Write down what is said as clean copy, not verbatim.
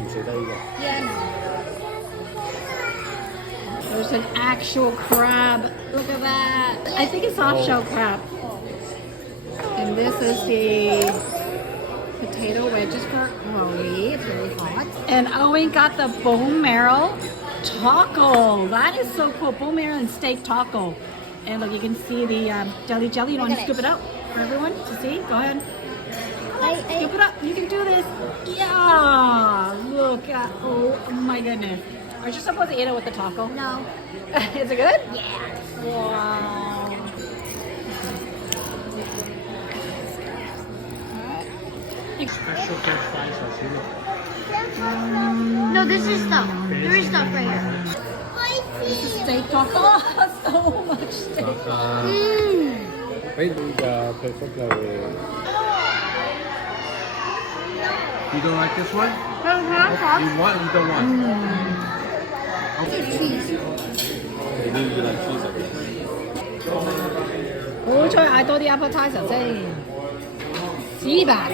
唔食得呢個。Yeah. There's an actual crab. Look at that. I think it's soft shell crab. And this is the potato wedges for Chloe. It's really hot. And Owen got the bone marrow taco. That is so cool. Bone marrow and steak taco. And look, you can see the jelly. You want to scoop it up for everyone to see? Go ahead. Scoop it up. You can do this. Yeah. Look at, oh my goodness. Are you supposed to eat it with the taco? No. Is it good? Yeah. Wow. Special French fries sashimi. No, this is stuff. There is stuff right here. Steak taco. Oh, so much steak. 誒，你嘅 perfect 嘅。You don't like this one? You want either one? Cheese. Maybe you like cheese again. 好彩嗌多啲 appetizer 先。紙吧。